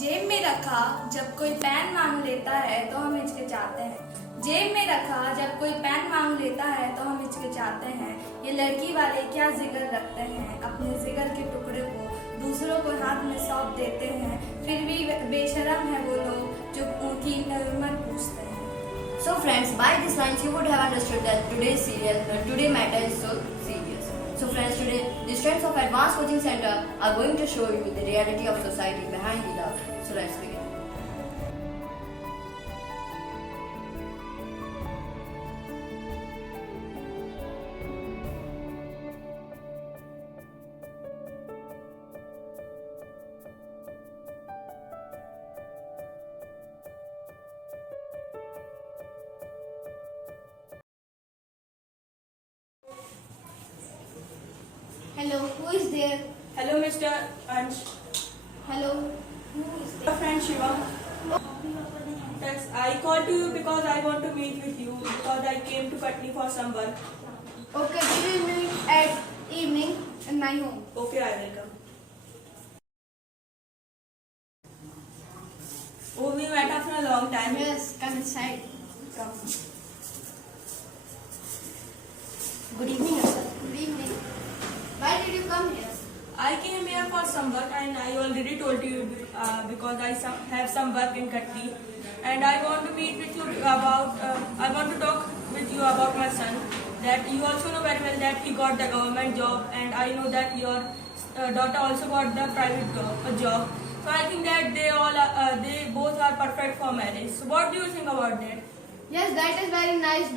जेब में रखा जब कोई पेन मांग लेता है तो हम हिचकिचाते हैं। जेब में रखा जब कोई पेन मांग लेता है तो हम हिचकिचाते हैं। ये लड़की वाले क्या जिगर रखते हैं, अपने जिगर के टुकड़े को दूसरों को हाथ में सौंप देते हैं। फिर भी बेशरम है वो लोग जो उनकी कीमत पूछते हैं। So friends, by this lines you would have understood that today matter is so serious. So friends, today the students of Advanced Coaching Center are going to show you the reality of society behind the love. So let's begin. Hello, who is there? Hello, Mr. Ansh. Hello, who is Your there? friend Shiva. Yes, I called you because I want to meet with you because I came to Patni for some work. Okay, we will meet at evening in my home. Okay, I will come. Oh, we met after a long time. Yes, come inside. Come. Good evening, sir. Good evening. Why did you come here? I came here for some work and I already told you because I have some work in Katni and I want to meet with you about, I want to talk with you about my son. That you also know very well that he got the government job and I know that your daughter also got the private job. So I think that they both are perfect for marriage. So what do you think about that? Yes, that is very nice.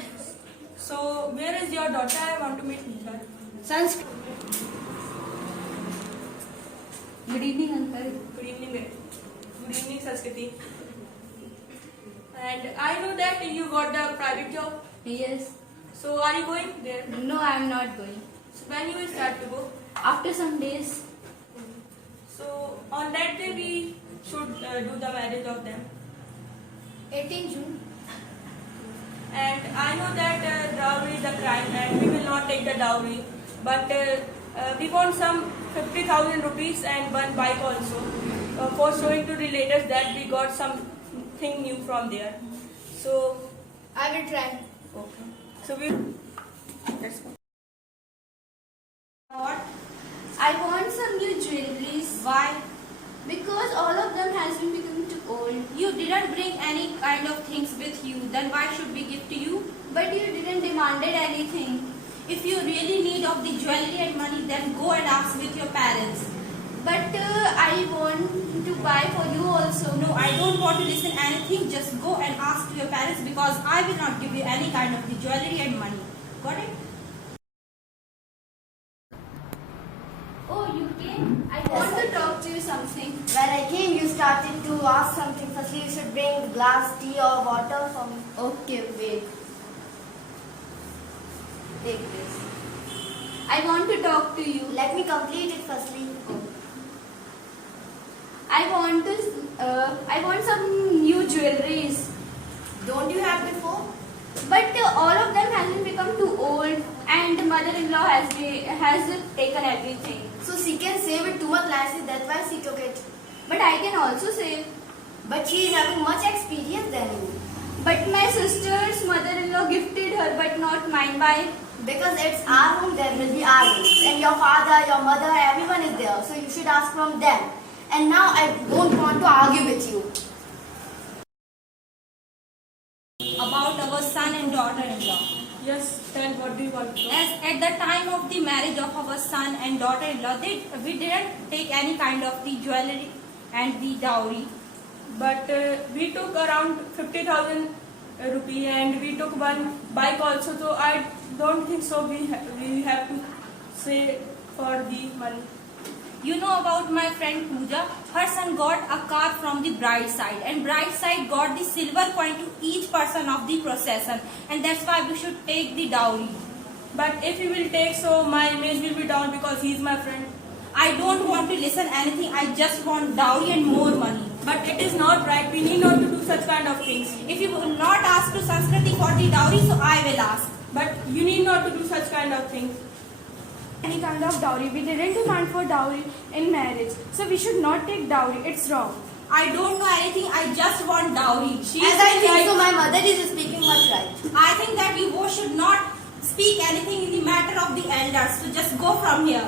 So where is your daughter? I want to meet with her. Sanskrit. Good evening, uncle. Good evening, good evening, Sanskriti. And I know that you got the private job. Yes. So are you going there? No, I am not going. So when you will start to go? After some days. So on that day we should do the marriage of them. 18 June. And I know that dowry is a crime and we will not take the dowry. But we want some 50,000 rupees and one bike also for showing to relatives that we got something new from there. So, I will try. okay. So let's go. What? I want some new jewelries. Why? Because all of them has been becoming too old. You didn't bring any kind of things with you. Then why should we give to you? But you didn't demanded anything. If you really need of the jewelry and money, then go and ask with your parents. But I want to buy for you also. No, I don't want to listen anything. Just go and ask to your parents because I will not give you any kind of the jewelry and money. Got it? Oh, you came? I want to talk to you something. When I came, you started to ask something. Firstly, you should bring glass, tea or water for me. Okay, wait. Take this. I want to talk to you. Let me complete it firstly. I want some new jewelries. Don't you have before? But all of them hasn't become too old and mother-in-law has taken everything. So she can save it too much nicely, that's why she took it. But I can also save. But she is having much experience than you. But my sister's mother-in-law gifted her, but not mine. Why? Because it's our home, there will be our room. And your father, your mother, everyone is there. So you should ask from them. And now I don't want to argue with you. About our son and daughter-in-law. Yes, tell what do you want to know? As at the time of the marriage of our son and daughter-in-law, we didn't take any kind of the jewelry and the dowry. But we took around 50,000 rupee and we took one bike also. So I don't think so. We have to say for the money. You know about my friend Pooja? Her son got a car from the bride side and bride side got the silver coin to each person of the procession, and that's why we should take the dowry. But if he will take, so my image will be down because he is my friend. I don't want to listen anything. I just want dowry and more money. But it is not right. We need not to do such kind of things. If you will not ask to Sanskriti for the dowry, so I will ask. But you need not to do such kind of things. Any kind of dowry. We didn't demand for dowry in marriage. So we should not take dowry. It's wrong. I don't know anything. I just want dowry. As I think so, my mother is speaking much right. I think that you both should not speak anything in the matter of the elders. So just go from here.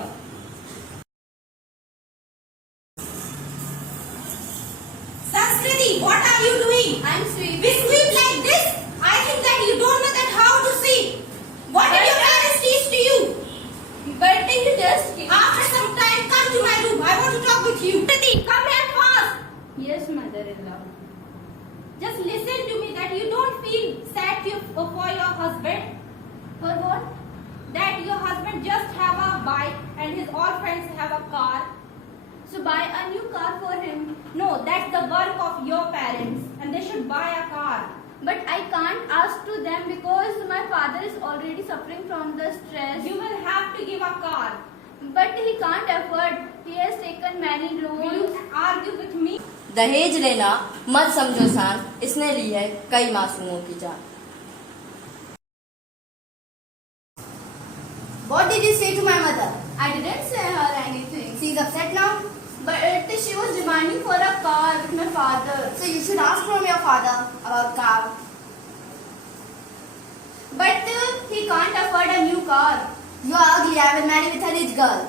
Sanskriti, what are you doing? I'm sweet. We sweep like this? I think that you don't know that how to sweep. What did your parents teach to you? But you just... After some time, come to my room. I want to talk with you. Sanskriti, come here fast. Yes, mother-in-law. Just listen to me that you don't feel sad for your husband. For what? That your husband just have a bike and his all friends have a car. So buy a new car for him. No, that's the work of your parents and they should buy a car. But I can't ask to them because my father is already suffering from the stress. You will have to give a car. But he can't afford. He has taken many Will loans. you argue with me? दहेज लेना मत समझो सान, इसने ली है कई मासूमों की जान. What did you say to my mother? I didn't say her anything. She is upset now. But she was demanding for a car with my father. So you should ask from your father about car. But he can't afford a new car. You are ugly. I will marry with a rich girl.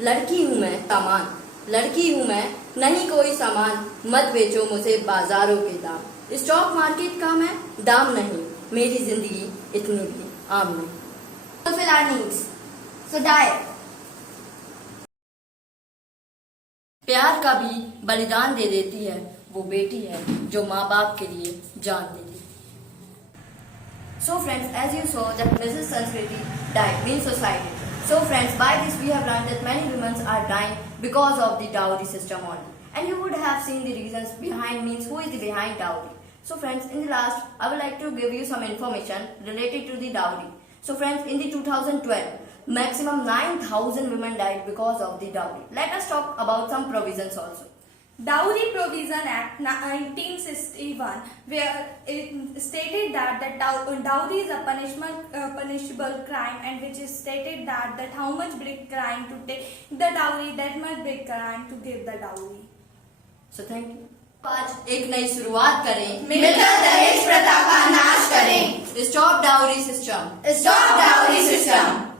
लड़की हूँ मैं सामान, लड़की हूँ मैं नहीं कोई सामान. मत बेचो मुझे बाजारों के दाम. स्टॉक मार्केट का मैं दाम नहीं. मेरी जिंदगी इतनी भी आम नहीं. Fulfill our needs. So die. प्यार का भी बलिदान दे देती है वो बेटी है जो माँ बाप के लिए जान दे देती है. So friends, as you saw that Mrs. Sanskriti died means society. So friends, by this we have learned that many women are dying because of the dowry system only. And you would have seen the reasons behind means who is the behind dowry. So friends, in the last, I would like to give you some information related to the dowry. So friends, in the 2012, maximum 9,000 women died because of the dowry. Let us talk about some provisions also. Dowry Provision Act 1961, where it stated that dowry is a punishable crime, and which is stated that how much big crime to take the dowry, that much big crime to give the dowry. So thank you. आज एक नई शुरुआत करें, मिलकर दहेज प्रथा का नाश करें. Stop dowry system. Stop dowry system.